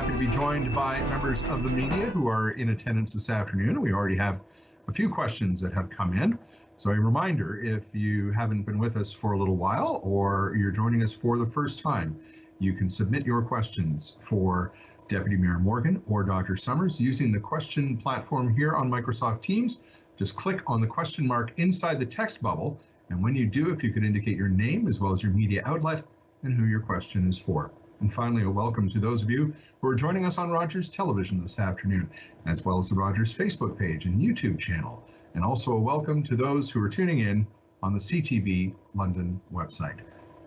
happy to be joined by members of the media who are in attendance this afternoon. We already have a few questions that have come in. So a reminder, if you haven't been with us for a little while or you're joining us for the first time, you can submit your questions for Deputy Mayor Morgan or Dr. Summers using the question platform here on Microsoft Teams. Just click on the question mark inside the text bubble, and when you do, if you could indicate your name as well as your media outlet and who your question is for. And finally, a welcome to those of you who are joining us on Rogers Television this afternoon, as well as the Rogers Facebook page and YouTube channel. And also a welcome to those who are tuning in on the CTV London website.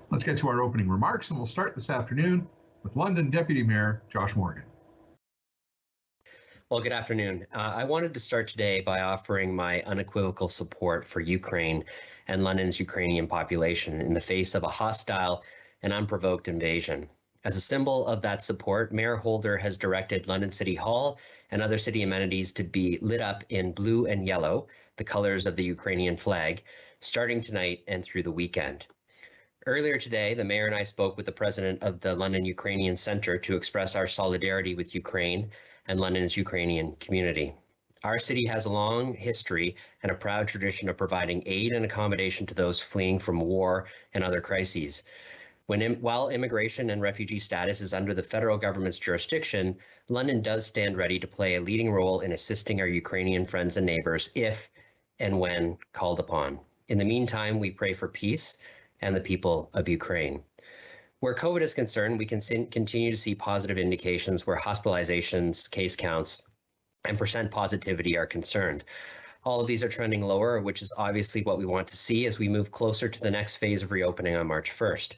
Let's get to our opening remarks, and we'll start this afternoon with London Deputy Mayor Josh Morgan. Well, good afternoon. I wanted to start today by offering my unequivocal support for Ukraine and London's Ukrainian population in the face of a hostile and unprovoked invasion. As a symbol of that support, Mayor Holder has directed London City Hall and other city amenities to be lit up in blue and yellow, the colors of the Ukrainian flag, starting tonight and through the weekend. Earlier today, the mayor and I spoke with the president of the London Ukrainian Center to express our solidarity with Ukraine and London's Ukrainian community. Our city has a long history and a proud tradition of providing aid and accommodation to those fleeing from war and other crises. While immigration and refugee status is under the federal government's jurisdiction, London does stand ready to play a leading role in assisting our Ukrainian friends and neighbors if and when called upon. In the meantime, we pray for peace and the people of Ukraine. Where COVID is concerned, we can continue to see positive indications where hospitalizations, case counts, and percent positivity are concerned. All of these are trending lower, which is obviously what we want to see as we move closer to the next phase of reopening on March 1st.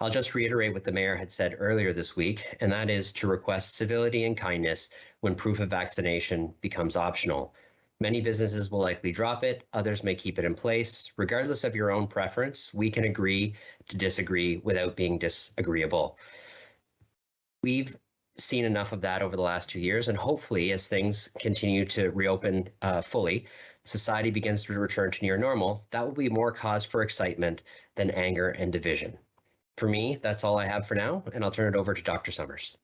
I'll just reiterate what the mayor had said earlier this week, and that is to request civility and kindness when proof of vaccination becomes optional. Many businesses will likely drop it, others may keep it in place. Regardless of your own preference, we can agree to disagree without being disagreeable. We've seen enough of that over the last 2 years, and hopefully as things continue to reopen fully, society begins to return to near normal, that will be more cause for excitement than anger and division. For me, that's all I have for now, and I'll turn it over to Dr. Summers.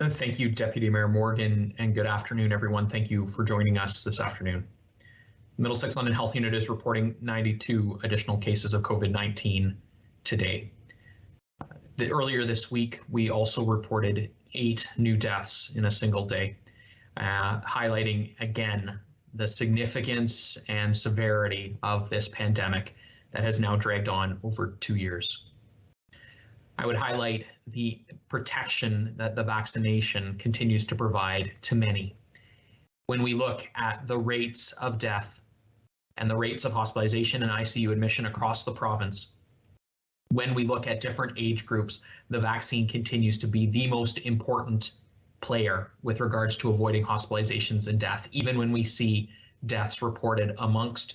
Thank you, Deputy Mayor Morgan, and good afternoon, everyone. Thank you for joining us this afternoon. The Middlesex-London Health Unit is reporting 92 additional cases of COVID-19 today. Earlier this week, we also reported 8 new deaths in a single day, highlighting again the significance and severity of this pandemic that has now dragged on over 2 years. I would highlight the protection that the vaccination continues to provide to many. When we look at the rates of death and the rates of hospitalization and ICU admission across the province, when we look at different age groups, the vaccine continues to be the most important player with regards to avoiding hospitalizations and death. Even when we see deaths reported amongst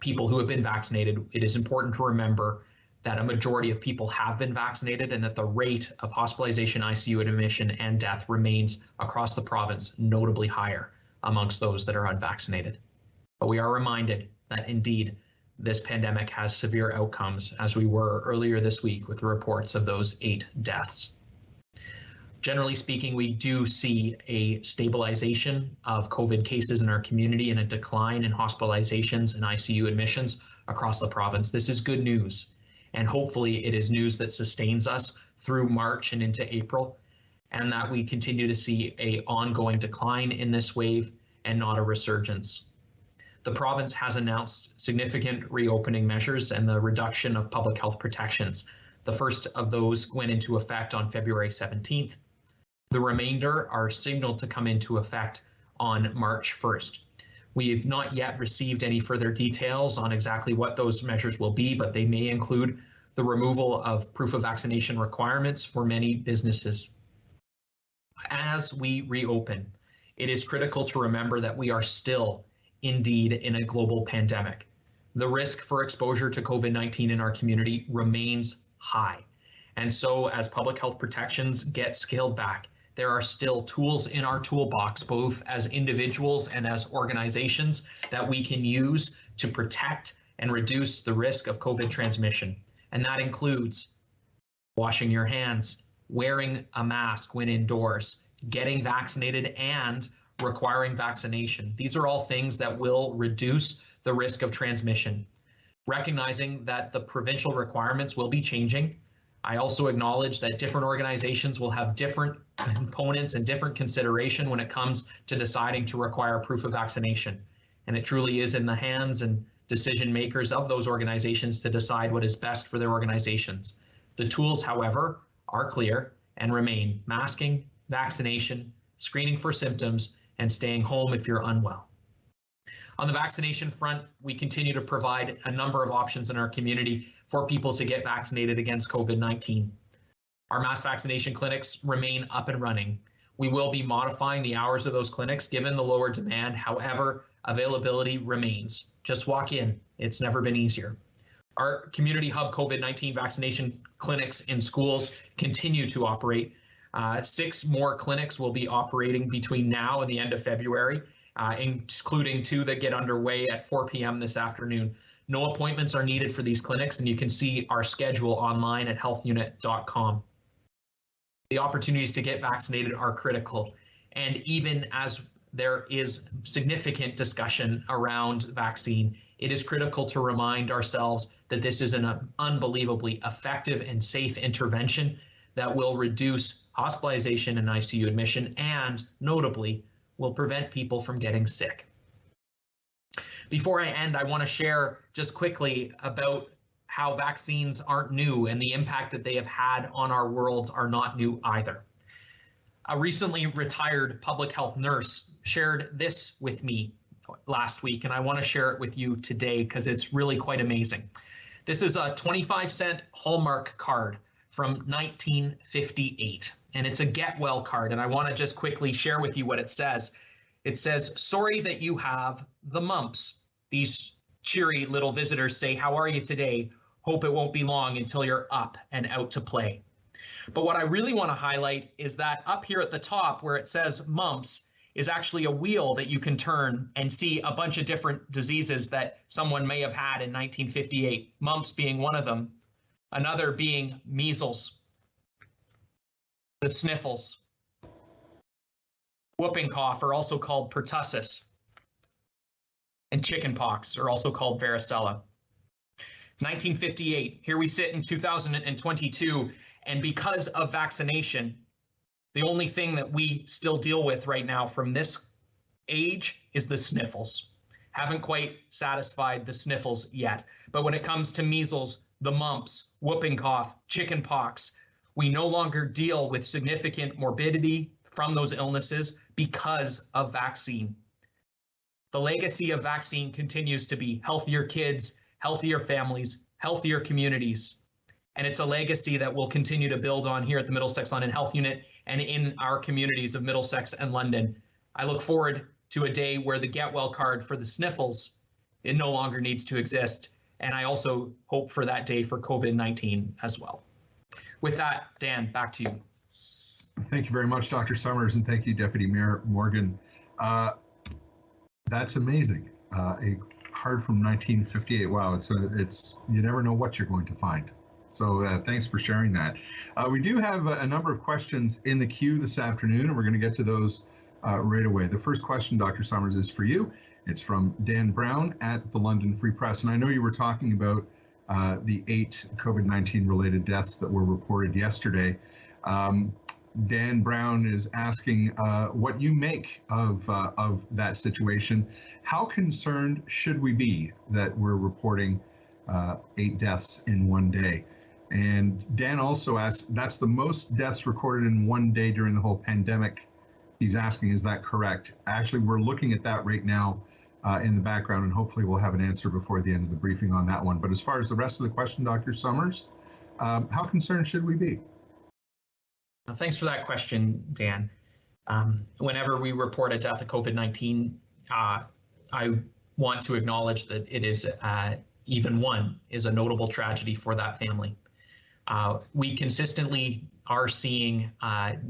people who have been vaccinated, it is important to remember that a majority of people have been vaccinated and that the rate of hospitalization, ICU admission, and death remains across the province notably higher amongst those that are unvaccinated. But we are reminded that indeed this pandemic has severe outcomes, as we were earlier this week with the reports of those 8 deaths. Generally speaking, we do see a stabilization of COVID cases in our community and a decline in hospitalizations and ICU admissions across the province. This is good news, and hopefully it is news that sustains us through March and into April, and that we continue to see an ongoing decline in this wave and not a resurgence. The province has announced significant reopening measures and the reduction of public health protections. The first of those went into effect on February 17th. The remainder are signaled to come into effect on March 1st. We have not yet received any further details on exactly what those measures will be, but they may include the removal of proof of vaccination requirements for many businesses. As we reopen, it is critical to remember that we are still indeed in a global pandemic. The risk for exposure to COVID-19 in our community remains high. And so as public health protections get scaled back, there are still tools in our toolbox, both as individuals and as organizations, that we can use to protect and reduce the risk of COVID transmission. And that includes washing your hands, wearing a mask when indoors, getting vaccinated, and requiring vaccination. These are all things that will reduce the risk of transmission. Recognizing that the provincial requirements will be changing, I also acknowledge that different organizations will have different components and different consideration when it comes to deciding to require proof of vaccination. And it truly is in the hands and decision makers of those organizations to decide what is best for their organizations. The tools, however, are clear and remain masking, vaccination, screening for symptoms, and staying home if you're unwell. On the vaccination front, we continue to provide a number of options in our community for people to get vaccinated against COVID-19. Our mass vaccination clinics remain up and running. We will be modifying the hours of those clinics given the lower demand. However, availability remains. Just walk in. It's never been easier. Our community hub COVID-19 vaccination clinics in schools continue to operate. 6 more clinics will be operating between now and the end of February, including 2 that get underway at 4 p.m. this afternoon. No appointments are needed for these clinics, and you can see our schedule online at healthunit.com. The opportunities to get vaccinated are critical, and even as there is significant discussion around vaccine, it is critical to remind ourselves that this is an unbelievably effective and safe intervention that will reduce hospitalization and ICU admission, and notably will prevent people from getting sick. Before I end, I want to share just quickly about how vaccines aren't new and the impact that they have had on our worlds are not new either. A recently retired public health nurse shared this with me last week, and I want to share it with you today because it's really quite amazing. This is a 25-cent Hallmark card from 1958, and it's a Get Well card, and I want to just quickly share with you what it says. It says, "Sorry that you have the mumps." These cheery little visitors say, "How are you today? Hope it won't be long until you're up and out to play." But what I really want to highlight is that up here at the top where it says mumps is actually a wheel that you can turn and see a bunch of different diseases that someone may have had in 1958, mumps being one of them, another being measles, the sniffles, whooping cough, or also called pertussis, and chickenpox, or also called varicella. 1958, here we sit in 2022, and because of vaccination, the only thing that we still deal with right now from this age is the sniffles. Haven't quite satisfied the sniffles yet. But when it comes to measles, the mumps, whooping cough, chickenpox, we no longer deal with significant morbidity from those illnesses because of vaccine. The legacy of vaccine continues to be healthier kids, healthier families, healthier communities. And it's a legacy that we'll continue to build on here at the Middlesex-London Health Unit and in our communities of Middlesex and London. I look forward to a day where the Get Well card for the sniffles, it no longer needs to exist. And I also hope for that day for COVID-19 as well. With that, Dan, back to you. Thank you very much, Dr. Summers, and thank you, Deputy Mayor Morgan. That's amazing. A card from 1958. Wow, it's you never know what you're going to find. So thanks for sharing that. We do have a number of questions in the queue this afternoon, and we're going to get to those right away. The first question, Dr. Summers, is for you. It's from Dan Brown at the London Free Press. And I know you were talking about the 8 COVID-19 related deaths that were reported yesterday. Dan Brown is asking what you make of that situation. How concerned should we be that we're reporting 8 deaths in one day? And Dan also asks, that's the most deaths recorded in one day during the whole pandemic. He's asking, is that correct? Actually, we're looking at that right now in the background, and hopefully we'll have an answer before the end of the briefing on that one. But as far as the rest of the question, Dr. Summers, how concerned should we be? Thanks for that question, Dan. Whenever we report a death of COVID-19, I want to acknowledge that it is even one is a notable tragedy for that family. We consistently are seeing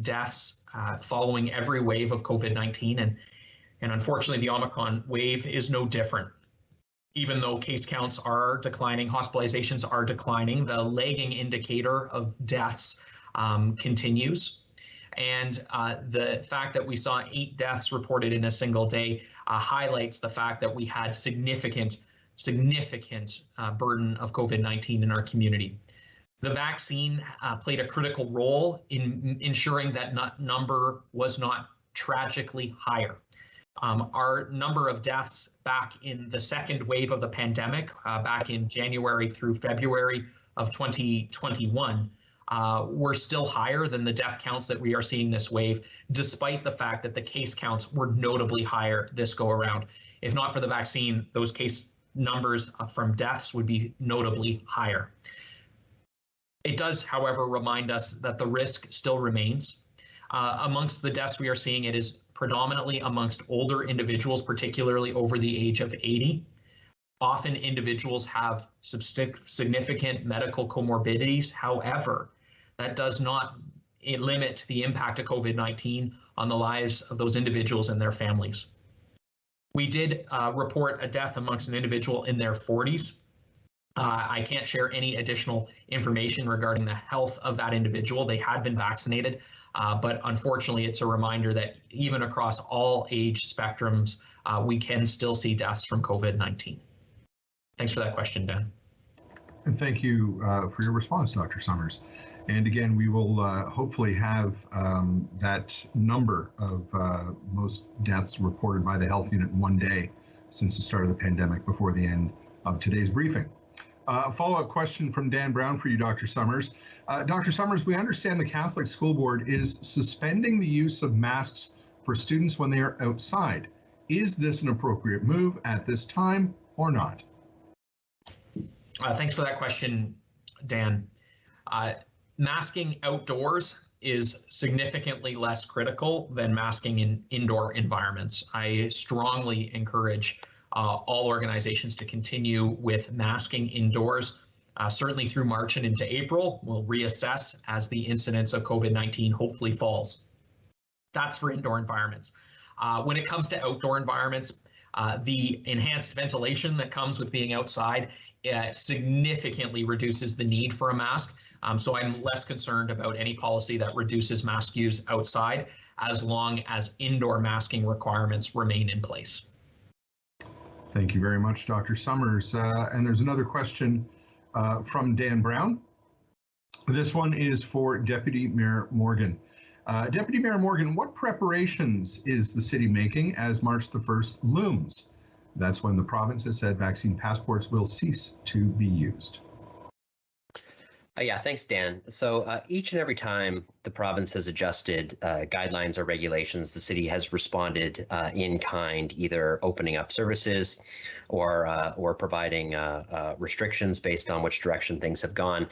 deaths following every wave of COVID-19, and unfortunately the Omicron wave is no different. Even though case counts are declining, hospitalizations are declining, the lagging indicator of deaths continues. And the fact that we saw 8 deaths reported in a single day highlights the fact that we had significant burden of COVID-19 in our community. The vaccine played a critical role in ensuring that number was not tragically higher. Our number of deaths back in the second wave of the pandemic, back in January through February of 2021, were still higher than the death counts that we are seeing this wave, despite the fact that the case counts were notably higher this go around. If not for the vaccine, those case numbers from deaths would be notably higher. It does, however, remind us that the risk still remains. Amongst the deaths we are seeing, it is predominantly amongst older individuals, particularly over the age of 80. Often individuals have significant medical comorbidities. However, that does not limit the impact of COVID-19 on the lives of those individuals and their families. We did report a death amongst an individual in their 40s. I can't share any additional information regarding the health of that individual. They had been vaccinated, but unfortunately, it's a reminder that even across all age spectrums, we can still see deaths from COVID-19. Thanks for that question, Dan. And thank you for your response, Dr. Summers. And again, we will hopefully have that number of most deaths reported by the health unit in one day since the start of the pandemic before the end of today's briefing. A follow-up question from Dan Brown for you, Dr. Summers. Dr. Summers, we understand the Catholic School Board is suspending the use of masks for students when they are outside. Is this an appropriate move at this time or not? Thanks for that question, Dan. Masking outdoors is significantly less critical than masking in indoor environments. I strongly encourage all organizations to continue with masking indoors, certainly through March and into April. We'll reassess as the incidence of COVID-19 hopefully falls. That's for indoor environments. When it comes to outdoor environments, the enhanced ventilation that comes with being outside significantly reduces the need for a mask. So I'm less concerned about any policy that reduces mask use outside, as long as indoor masking requirements remain in place. Thank you very much, Dr. Summers. And there's another question from Dan Brown. This one is for Deputy Mayor Morgan. Deputy Mayor Morgan, what preparations is the city making as March the 1st looms? That's when the province has said vaccine passports will cease to be used. Yeah, thanks, Dan. So each and every time the province has adjusted guidelines or regulations, the city has responded in kind, either opening up services or providing restrictions based on which direction things have gone.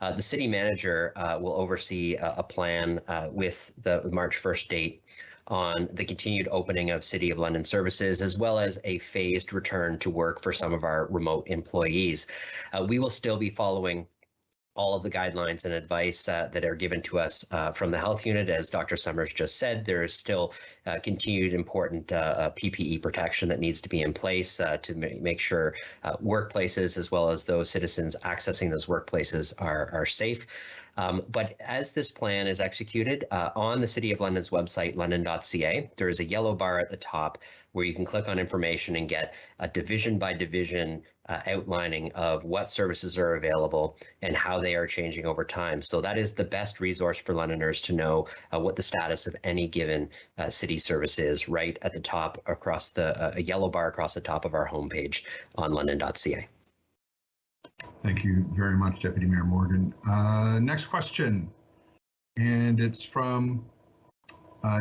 The city manager will oversee a plan with the March 1st date on the continued opening of City of London services, as well as a phased return to work for some of our remote employees. We will still be following all of the guidelines and advice that are given to us from the health unit. As Dr. Summers just said, there is still continued important PPE protection that needs to be in place to make sure workplaces, as well as those citizens accessing those workplaces, are safe. But as this plan is executed on the City of London's website, london.ca, there is a yellow bar at the top where you can click on information and get a division by division outlining of what services are available and how they are changing over time. So that is the best resource for Londoners to know what the status of any given city service is, right at the top across a yellow bar across the top of our homepage on london.ca. Thank you very much, Deputy Mayor Morgan. Next question, and it's from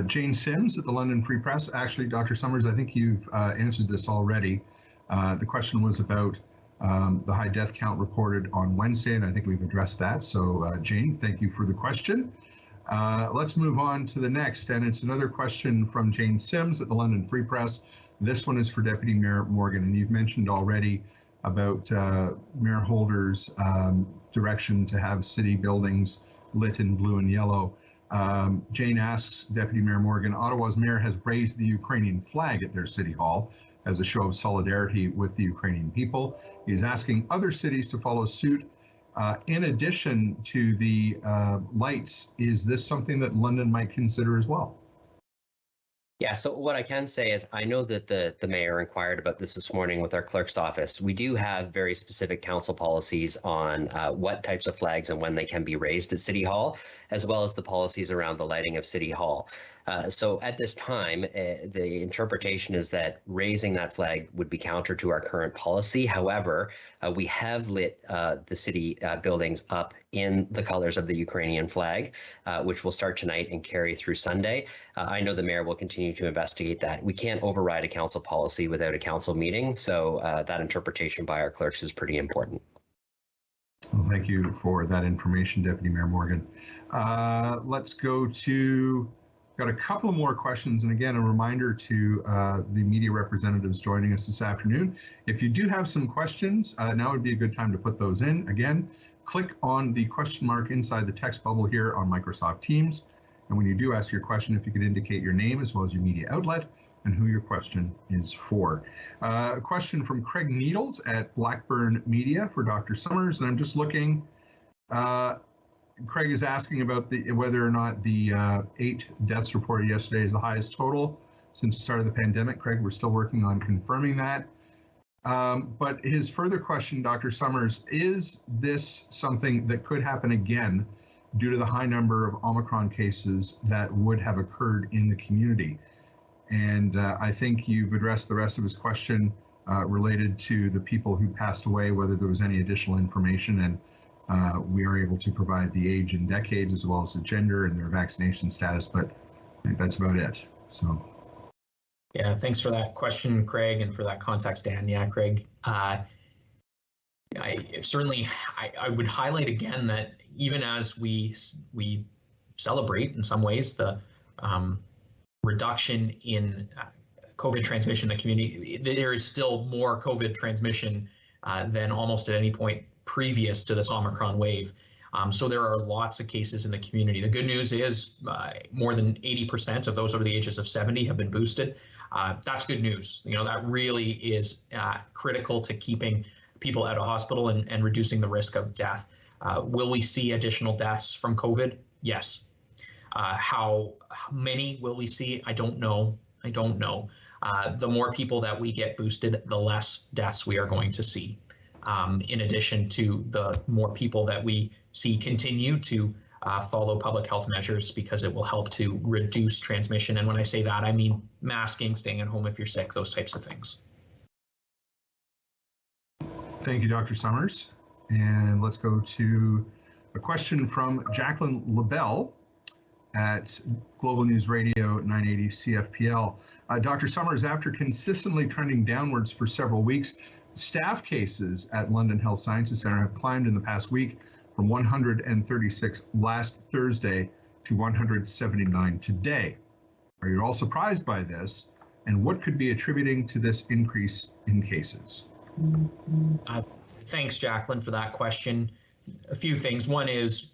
Jane Sims at the London Free Press. Actually, Dr. Summers, I think you've answered this already. The question was about the high death count reported on Wednesday, and I think we've addressed that. So, Jane, thank you for the question. Let's move on to the next, and it's another question from Jane Sims at the London Free Press. This one is for Deputy Mayor Morgan, and you've mentioned already about Mayor Holder's direction to have city buildings lit in blue and yellow. Jane asks Deputy Mayor Morgan, Ottawa's mayor has raised the Ukrainian flag at their city hall as a show of solidarity with the Ukrainian people. He is asking other cities to follow suit. In addition to the lights, is this something that London might consider as well? Yeah, so what I can say is I know that the mayor inquired about this morning with our clerk's office. We do have very specific council policies on what types of flags and when they can be raised at City Hall, as well as the policies around the lighting of City Hall. So at this time, the interpretation is that raising that flag would be counter to our current policy. However, we have lit the city buildings up in the colors of the Ukrainian flag, which will start tonight and carry through Sunday. I know the mayor will continue to investigate that. We can't override a council policy without a council meeting, so that interpretation by our clerks is pretty important. Well, thank you for that information, Deputy Mayor Morgan. Let's go to, got a couple of more questions, and again, a reminder to the media representatives joining us this afternoon. If you do have some questions, now would be a good time to put those in. Again, click on the question mark inside the text bubble here on Microsoft Teams. And when you do ask your question, if you could indicate your name as well as your media outlet and who your question is for. A question from Craig Needles at Blackburn Media for Dr. Summers. And I'm just looking, Craig is asking about whether or not the 8 deaths reported yesterday is the highest total since the start of the pandemic. Craig, we're still working on confirming that. But his further question, Dr. Summers, is this something that could happen again due to the high number of Omicron cases that would have occurred in the community? And I think you've addressed the rest of his question related to the people who passed away, whether there was any additional information, and we are able to provide the age and decades as well as the gender and their vaccination status, but I think that's about it. So. Yeah, thanks for that question, Craig, and for that context, Dan. Yeah, Craig, I would highlight again that even as we celebrate in some ways the reduction in COVID transmission in the community, there is still more COVID transmission than almost at any point previous to this Omicron wave. So there are lots of cases in the community. The good news is more than 80% of those over the ages of 70 have been boosted. That's good news. You know, that really is critical to keeping people out of hospital and reducing the risk of death. Will we see additional deaths from COVID? Yes. How many will we see? I don't know. The more people that we get boosted, the less deaths we are going to see. In addition to the more people that we see continue to follow public health measures, because it will help to reduce transmission. And when I say that, I mean masking, staying at home if you're sick, those types of things. Thank you, Dr. Summers. And let's go to a question from Jacqueline LaBelle at Global News Radio 980 CFPL. Dr. Summers, after consistently trending downwards for several weeks, staff cases at London Health Sciences Centre have climbed in the past week from 136 last Thursday to 179 today. Are you all surprised by this? And what could be attributing to this increase in cases? Thanks, Jacqueline, for that question. A few things. One is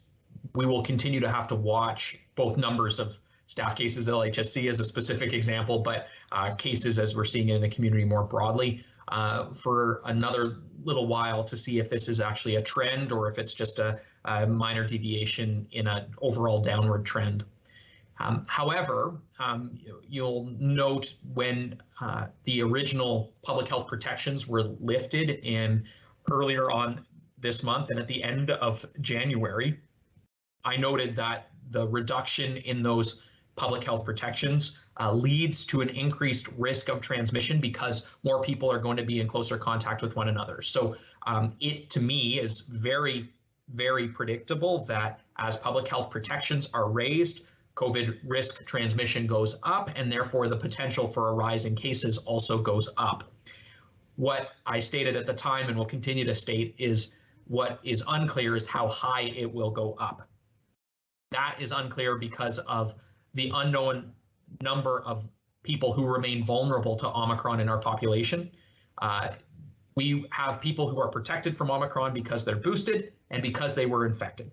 we will continue to have to watch both numbers of staff cases at LHSC as a specific example, but cases as we're seeing it in the community more broadly for another little while to see if this is actually a trend or if it's just a minor deviation in an overall downward trend. However, you'll note when the original public health protections were lifted in earlier on this month and at the end of January, I noted that the reduction in those public health protections leads to an increased risk of transmission because more people are going to be in closer contact with one another. So it, to me, is very, very predictable that as public health protections are raised, COVID risk transmission goes up, and therefore the potential for a rise in cases also goes up. What I stated at the time and will continue to state is what is unclear is how high it will go up. That is unclear because of the unknown number of people who remain vulnerable to Omicron in our population. We have people who are protected from Omicron because they're boosted and because they were infected.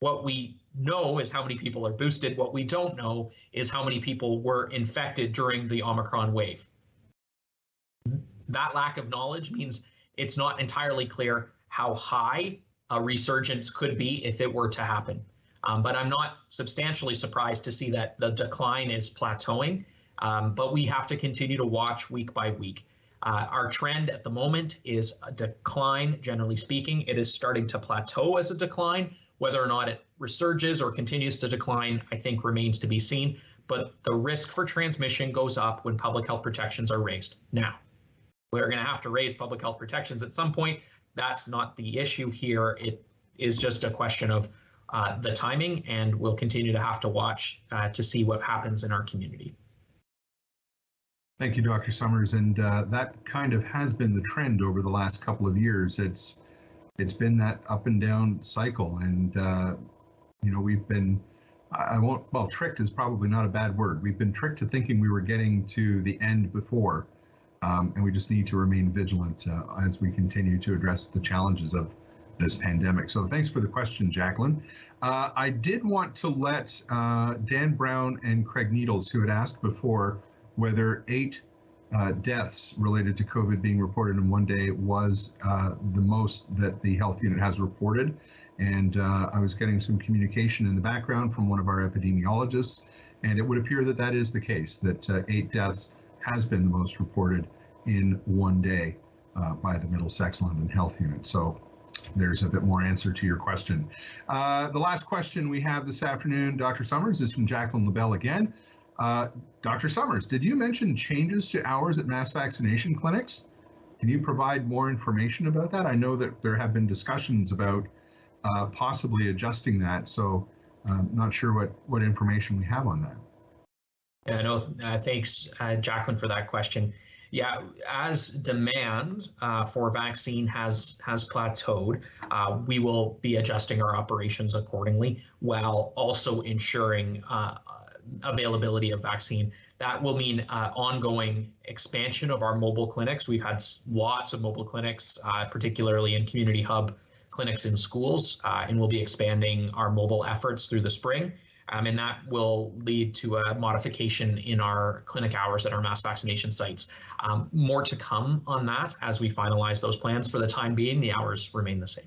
What we know is how many people are boosted. What we don't know is how many people were infected during the Omicron wave. That lack of knowledge means it's not entirely clear how high a resurgence could be if it were to happen. But I'm not substantially surprised to see that the decline is plateauing, but we have to continue to watch week by week. Our trend at the moment is a decline, generally speaking. It is starting to plateau as a decline. Whether or not it resurges or continues to decline, I think remains to be seen. But the risk for transmission goes up when public health protections are raised. Now, we're going to have to raise public health protections at some point. That's not the issue here. It is just a question of the timing, and we'll continue to have to watch to see what happens in our community. Thank you, Dr. Summers. And that kind of has been the trend over the last couple of years. It's been that up and down cycle. And, we've been, tricked is probably not a bad word. We've been tricked to thinking we were getting to the end before. And we just need to remain vigilant as we continue to address the challenges of this pandemic. So thanks for the question, Jacqueline. I did want to let Dan Brown and Craig Needles, who had asked before whether 8 deaths related to COVID being reported in one day was the most that the health unit has reported. And I was getting some communication in the background from one of our epidemiologists, and it would appear that that is the case, that 8 deaths has been the most reported in one day by the Middlesex-London health unit. So there's a bit more answer to your question. The last question we have this afternoon, Dr. Summers, is from Jacqueline LaBelle again. Dr. Summers, did you mention changes to hours at mass vaccination clinics? Can you provide more information about that? I know that there have been discussions about possibly adjusting that, so not sure what information we have on that. Yeah, no, thanks, Jacqueline, for that question. Yeah, as demand for vaccine has plateaued, we will be adjusting our operations accordingly while also ensuring availability of vaccine. That will mean ongoing expansion of our mobile clinics. We've had lots of mobile clinics, particularly in community hub clinics in schools, and we'll be expanding our mobile efforts through the spring. And that will lead to a modification in our clinic hours at our mass vaccination sites. More to come on that as we finalize those plans. For the time being, the hours remain the same.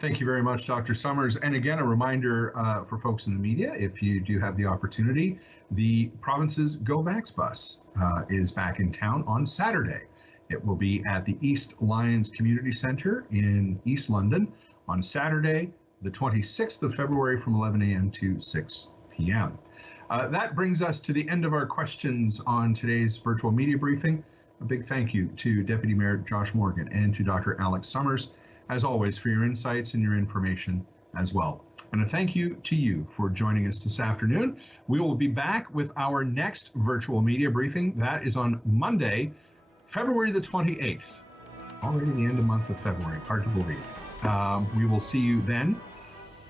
Thank you very much, Dr. Summers. And again, a reminder for folks in the media, if you do have the opportunity, the province's Go Vax bus is back in town on Saturday. It will be at the East Lyons Community Centre in East London on Saturday, the 26th of February from 11 a.m. to 6 p.m. That brings us to the end of our questions on today's virtual media briefing. A big thank you to Deputy Mayor Josh Morgan and to Dr. Alex Summers, as always, for your insights and your information as well. And a thank you to you for joining us this afternoon. We will be back with our next virtual media briefing. That is on Monday, February the 28th. Already the end of the month of February, hard to believe. We will see you then.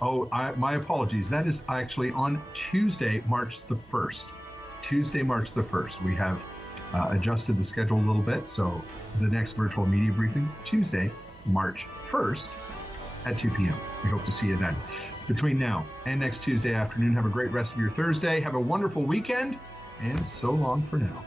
Oh, my apologies. That is actually on Tuesday, March the 1st. Tuesday, March the 1st. We have adjusted the schedule a little bit. So the next virtual media briefing, Tuesday, March 1st at 2 p.m. We hope to see you then. Between now and next Tuesday afternoon, have a great rest of your Thursday. Have a wonderful weekend, and so long for now.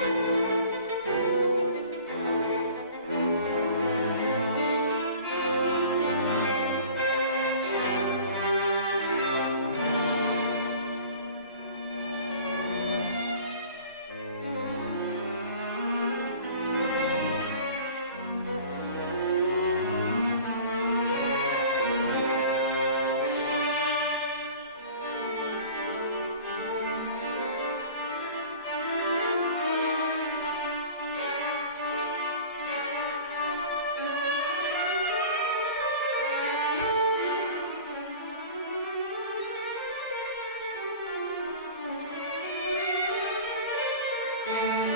Thank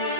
you.